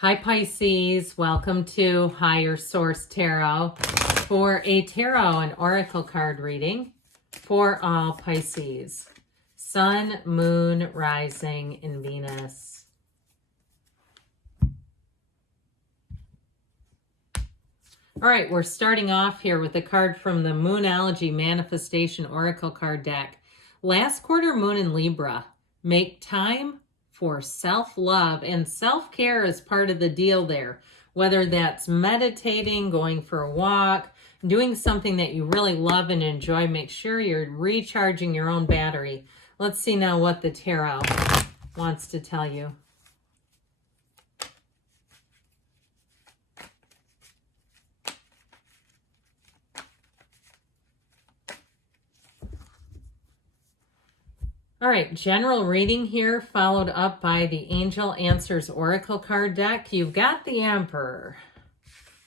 Hi Pisces, welcome to Higher Source Tarot for a tarot and oracle card reading for all Pisces. Sun, Moon, Rising, and Venus. All right, we're starting off here with a card from the Moonology Manifestation Oracle card deck. Last quarter moon in Libra. Make time for self-love, and self-care is part of the deal there. Whether that's meditating, going for a walk, doing something that you really love and enjoy, make sure you're recharging your own battery. Let's see now what the tarot wants to tell you. All right, general reading here, followed up by the Angel Answers Oracle card deck. You've got the Emperor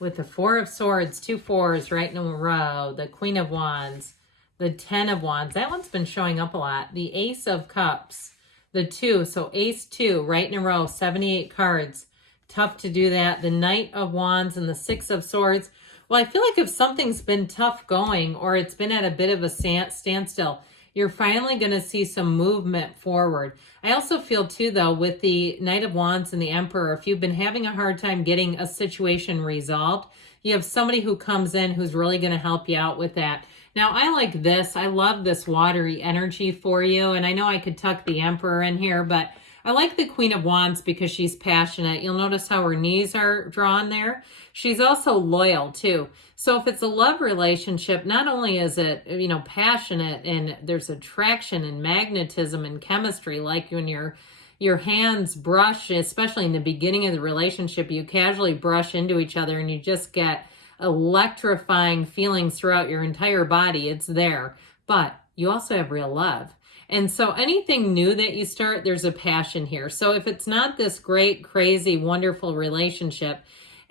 with the Four of Swords, 2 4s right in a row, the Queen of Wands, the 10 of Wands. That one's been showing up a lot. The Ace of Cups, the 2, so Ace 2 right in a row, 78 cards. Tough to do that. The Knight of Wands and the 6 of Swords. Well, I feel like if something's been tough going or it's been at a bit of a standstill, you're finally going to see some movement forward. I also feel too, though, with the Knight of Wands and the Emperor, if you've been having a hard time getting a situation resolved, you have somebody who comes in who's really going to help you out with that. Now, I like this. I love this watery energy for you. And I know I could tuck the Emperor in here, but I like the Queen of Wands because she's passionate. You'll notice how her knees are drawn there. She's also loyal too. So if it's a love relationship, not only is it, passionate and there's attraction and magnetism and chemistry, like when your hands brush, especially in the beginning of the relationship, you casually brush into each other and you just get electrifying feelings throughout your entire body. It's there. But you also have real love. And so anything new that you start, there's a passion here. So if it's not this great, crazy, wonderful relationship,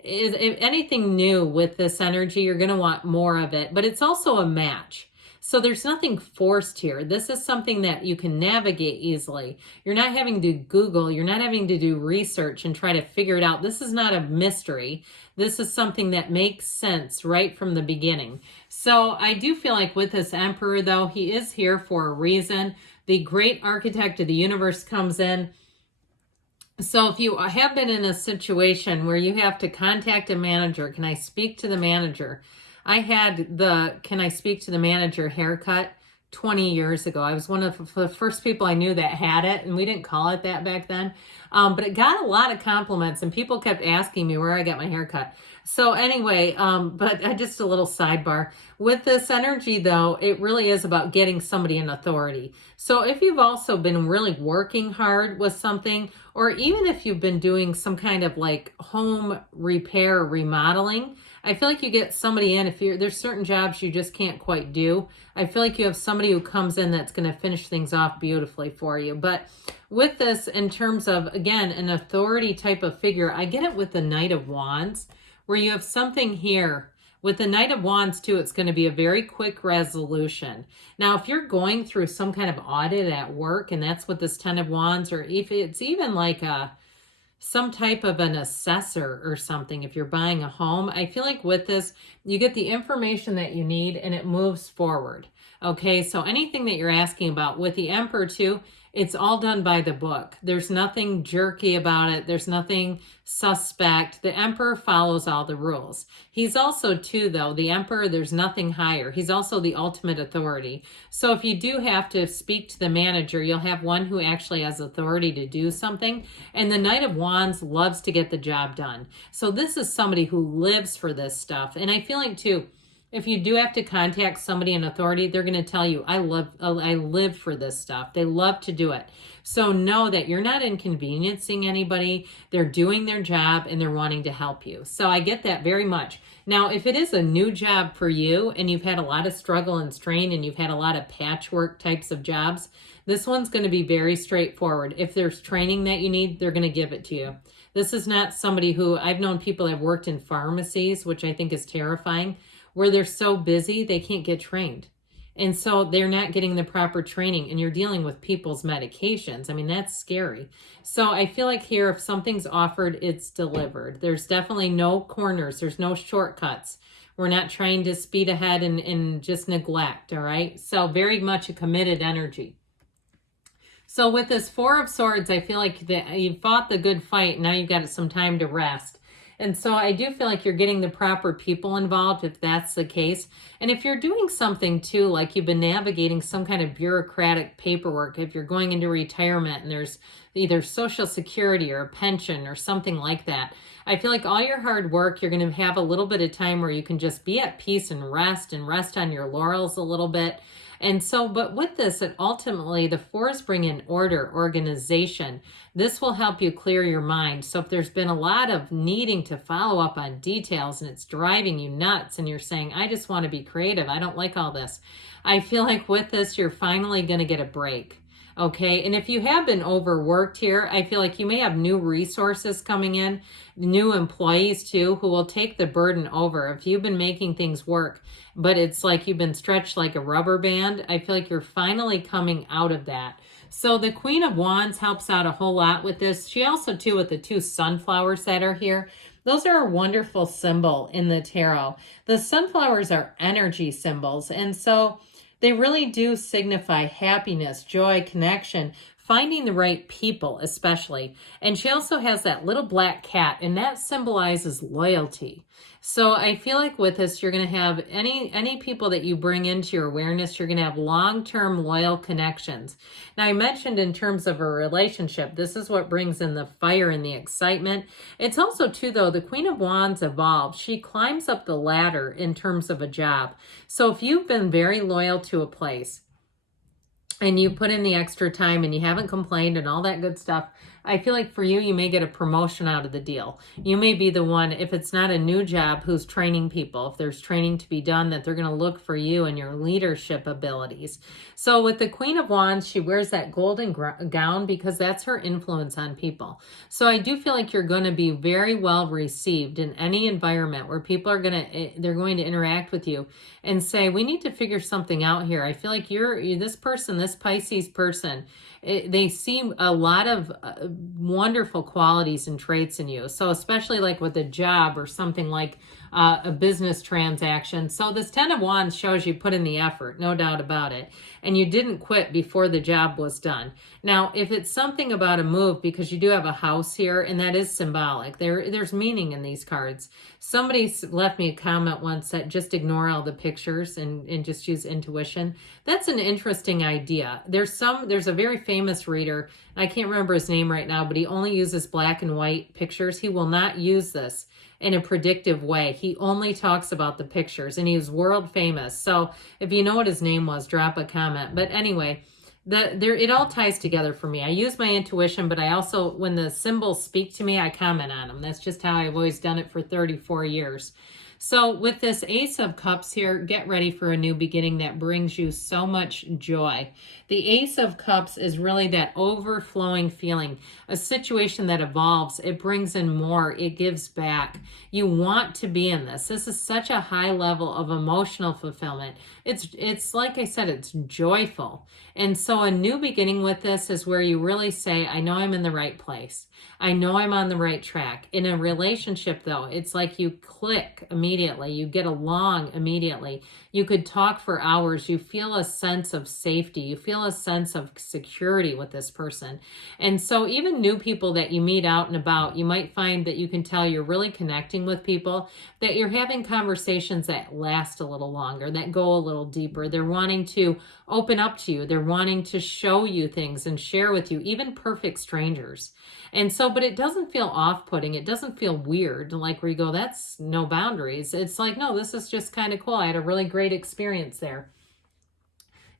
if anything new with this energy, you're going to want more of it. But it's also a match. So there's nothing forced here. This is something that you can navigate easily. You're not having to Google. You're not having to do research and try to figure it out. This is not a mystery. This is something that makes sense right from the beginning. So I do feel like with this Emperor, though, he is here for a reason. The great architect of the universe comes in. So if you have been in a situation where you have to contact a manager, can I speak to the manager? I had the can I speak to the manager haircut 20 years ago. I was one of the first people I knew that had it, and we didn't call it that back then. But it got a lot of compliments, and people kept asking me where I got my haircut. So anyway, but just a little sidebar. With this energy, though, it really is about getting somebody in authority. So if you've also been really working hard with something, or even if you've been doing some kind of like home repair, remodeling, I feel like you get somebody in. There's certain jobs you just can't quite do. I feel like you have somebody who comes in that's going to finish things off beautifully for you. But with this, in terms of, again, an authority type of figure, I get it with the Knight of Wands, where you have something here. With the Knight of Wands, too, it's going to be a very quick resolution. Now, if you're going through some kind of audit at work, and that's what this 10 of Wands, or if it's even like some type of an assessor or something, if you're buying a home, I feel like with this, you get the information that you need and it moves forward. Okay, so anything that you're asking about with the Emperor too, it's all done by the book. There's nothing jerky about it. There's nothing suspect. The Emperor follows all the rules. He's also too, though, the Emperor, there's nothing higher. He's also the ultimate authority. So if you do have to speak to the manager, you'll have one who actually has authority to do something. And the Knight of Wands loves to get the job done. So this is somebody who lives for this stuff. And I feel like too, if you do have to contact somebody in authority, they're going to tell you, I live for this stuff. They love to do it. So know that you're not inconveniencing anybody. They're doing their job and they're wanting to help you. So I get that very much. Now, if it is a new job for you and you've had a lot of struggle and strain and you've had a lot of patchwork types of jobs, this one's going to be very straightforward. If there's training that you need, they're going to give it to you. This is not somebody who, I've known people that have worked in pharmacies, which I think is terrifying, where they're so busy, they can't get trained. And so they're not getting the proper training, and you're dealing with people's medications. I mean, that's scary. So I feel like here, if something's offered, it's delivered. There's definitely no corners. There's no shortcuts. We're not trying to speed ahead and just neglect, all right? So very much a committed energy. So with this Four of Swords, I feel like you fought the good fight. Now you've got some time to rest. And so I do feel like you're getting the proper people involved if that's the case. And if you're doing something too, like you've been navigating some kind of bureaucratic paperwork, if you're going into retirement and there's either Social Security or a pension or something like that, I feel like all your hard work, you're going to have a little bit of time where you can just be at peace and rest on your laurels a little bit. And so, but with this, it ultimately, the fours bring in order, organization. This will help you clear your mind. So if there's been a lot of needing to follow up on details and it's driving you nuts and you're saying, I just want to be creative, I don't like all this, I feel like with this, you're finally going to get a break. Okay, and if you have been overworked here, I feel like you may have new resources coming in, new employees too, who will take the burden over. If you've been making things work, but it's like you've been stretched like a rubber band, I feel like you're finally coming out of that. So the Queen of Wands helps out a whole lot with this. She also too, with the two sunflowers that are here, those are a wonderful symbol in the tarot. The sunflowers are energy symbols, and so they really do signify happiness, joy, connection, finding the right people especially. And she also has that little black cat, and that symbolizes loyalty. So I feel like with this, you're going to have any people that you bring into your awareness, you're going to have long-term loyal connections. Now, I mentioned in terms of a relationship, this is what brings in the fire and the excitement. It's also too, though, the Queen of Wands evolves. She climbs up the ladder in terms of a job. So if you've been very loyal to a place, and you put in the extra time and you haven't complained and all that good stuff, I feel like for you, you may get a promotion out of the deal. You may be the one, if it's not a new job, who's training people. If there's training to be done, that they're going to look for you and your leadership abilities. So with the Queen of Wands, she wears that golden gown because that's her influence on people. So I do feel like you're going to be very well received in any environment where people are they're going to interact with you and say, we need to figure something out here. I feel like you're this person, this Pisces person, they see a lot of wonderful qualities and traits in you. So especially like with a job or something like a business transaction. So this 10 of Wands shows you put in the effort, no doubt about it. And you didn't quit before the job was done. Now, if it's something about a move, because you do have a house here, and that is symbolic, there's meaning in these cards. Somebody left me a comment once that just ignore all the pictures and just use intuition. That's an interesting idea. There's a very famous reader, I can't remember his name right now, but he only uses black and white pictures. He will not use this in a predictive way. He only talks about the pictures, and he's world famous. So if you know what his name was, drop a comment. But anyway, it all ties together for me. I use my intuition, but I also, when the symbols speak to me, I comment on them. That's just how I've always done it for 34 years. So with this Ace of Cups here, get ready for a new beginning that brings you so much joy. The Ace of Cups is really that overflowing feeling, a situation that evolves. It brings in more. It gives back. You want to be in this. This is such a high level of emotional fulfillment. It's like I said, it's joyful. And so a new beginning with this is where you really say, I know I'm in the right place. I know I'm on the right track. In a relationship, though, it's like you click immediately. You get along immediately. You could talk for hours. You feel a sense of safety. You feel a sense of security with this person. And so even new people that you meet out and about, you might find that you can tell you're really connecting with people, that you're having conversations that last a little longer, that go a little deeper. They're wanting to open up to you. They're wanting to show you things and share with you, even perfect strangers. And so, but it doesn't feel off-putting. It doesn't feel weird, like where you go, that's no boundaries. It's like, no, this is just kind of cool. I had a really great experience there.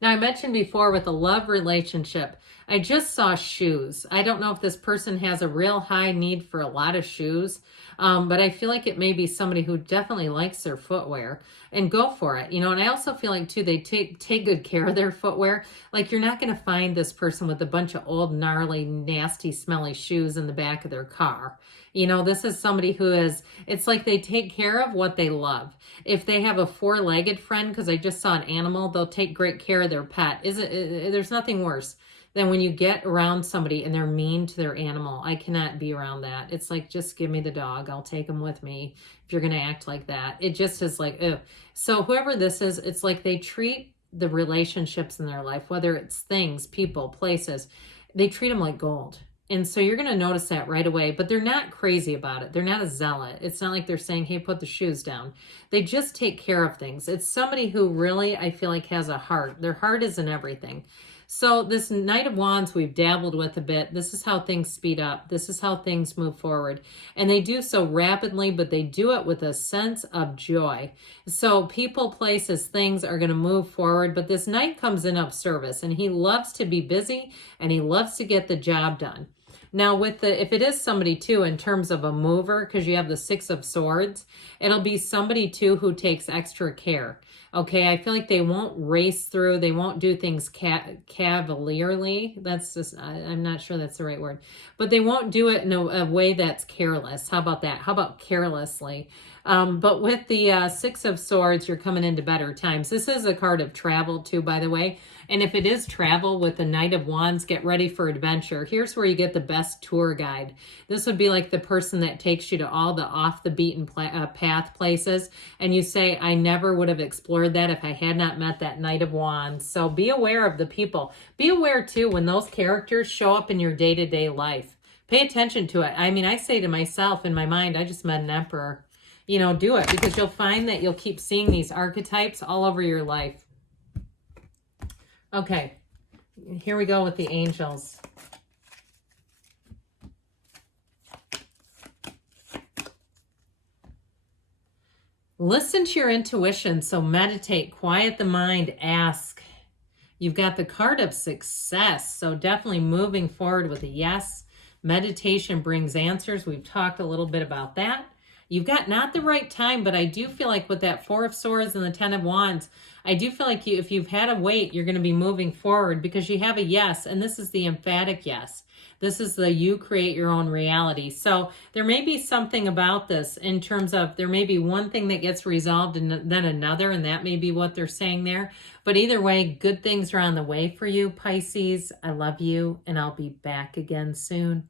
Now, I mentioned before with a love relationship, I just saw shoes. I don't know if this person has a real high need for a lot of shoes, but I feel like it may be somebody who definitely likes their footwear, and go for it. You know, and I also feel like too, they take good care of their footwear. Like, you're not going to find this person with a bunch of old, gnarly, nasty, smelly shoes in the back of their car. You know, this is somebody who is, it's like they take care of what they love. If they have a four-legged friend, because I just saw an animal, they'll take great care of their pet. There's nothing worse than when you get around somebody and they're mean to their animal. I cannot be around that. It's like, just give me the dog. I'll take him with me if you're going to act like that. It just is like, ugh. So whoever this is, it's like they treat the relationships in their life, whether it's things, people, places, they treat them like gold. And so you're going to notice that right away, but they're not crazy about it. They're not a zealot. It's not like they're saying, hey, put the shoes down. They just take care of things. It's somebody who really, I feel like, has a heart. Their heart is in everything. So this Knight of Wands we've dabbled with a bit. This is how things speed up. This is how things move forward. And they do so rapidly, but they do it with a sense of joy. So people, places, things are going to move forward, but this Knight comes in of service, and he loves to be busy, and he loves to get the job done. Now, with if it is somebody too, in terms of a mover, because you have the Six of Swords, it'll be somebody too who takes extra care. Okay, I feel like they won't race through. They won't do things cavalierly. That's just, I'm not sure that's the right word. But they won't do it in a way that's careless. How about that? How about carelessly? But with the Six of Swords, you're coming into better times. This is a card of travel too, by the way. And if it is travel with the Knight of Wands, get ready for adventure. Here's where you get the best tour guide. This would be like the person that takes you to all the off the beaten path places. And you say, I never would have explored that if I had not met that Knight of Wands. So be aware of the people. Be aware too when those characters show up in your day-to-day life. Pay attention to it. I mean, I say to myself in my mind, I just met an emperor. You know, do it, because you'll find that you'll keep seeing these archetypes all over your life. Okay, here we go with the angels. Listen to your intuition. So meditate, quiet the mind, ask. You've got the card of success. So definitely moving forward with a yes. Meditation brings answers. We've talked a little bit about that. You've got not the right time, but I do feel like with that Four of Swords and the Ten of Wands, I do feel like if you've had a wait, you're going to be moving forward because you have a yes, and this is the emphatic yes. This is the you create your own reality. So there may be something about this in terms of there may be one thing that gets resolved and then another, and that may be what they're saying there. But either way, good things are on the way for you, Pisces. I love you, and I'll be back again soon.